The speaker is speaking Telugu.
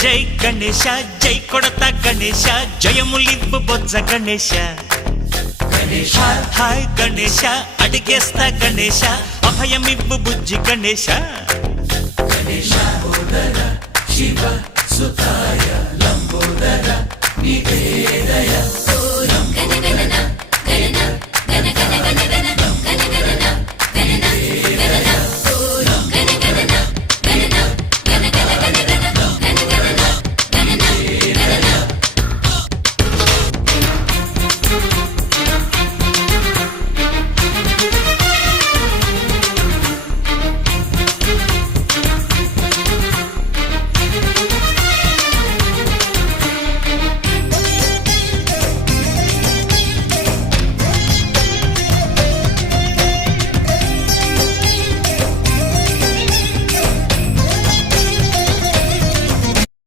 జై గణేశ జై కొడత గణేశ జయములివ్వు బొజ్జ గణేశ గణేశ హాయ్ గణేశ అడిగేస్తా గణేశ అభయమివ్వు బుజ్జి గణేశ గణేశ ఉదర శివ సుతాయ లంబోదర నివేదయ